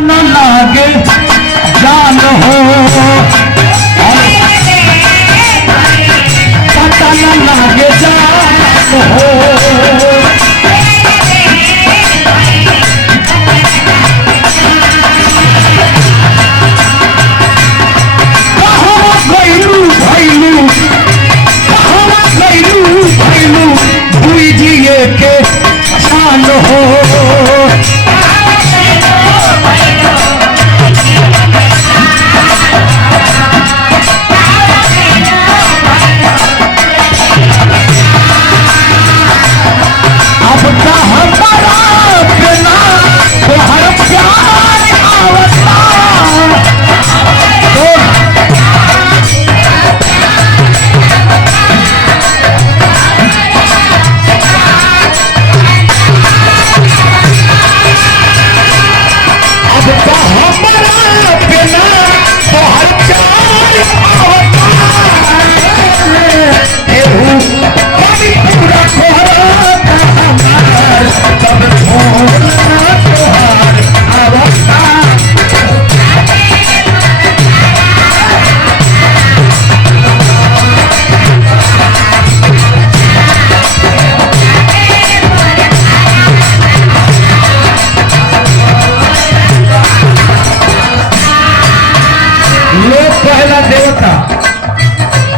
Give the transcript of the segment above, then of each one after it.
न लागे जान हो, पता न लागे जान हो। के शान हो, अब का हमारा बिना तो हर प्यार आवता तो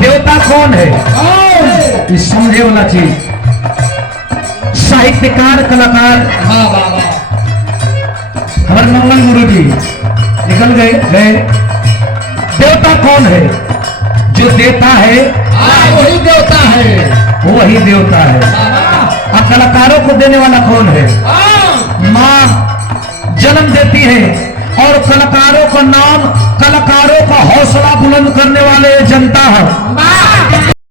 देवता कौन है इस समझे वाला चीज। साहित्यकार कलाकार हमारे मंगल गुरु जी निकल गए। देवता कौन है? जो देता है वही देवता है, वही देवता है। और कलाकारों को देने वाला कौन है? माँ जन्म देती है और कलाकारों का नाम, कलाकारों का हौसला बुलंद करने वाले जनता है।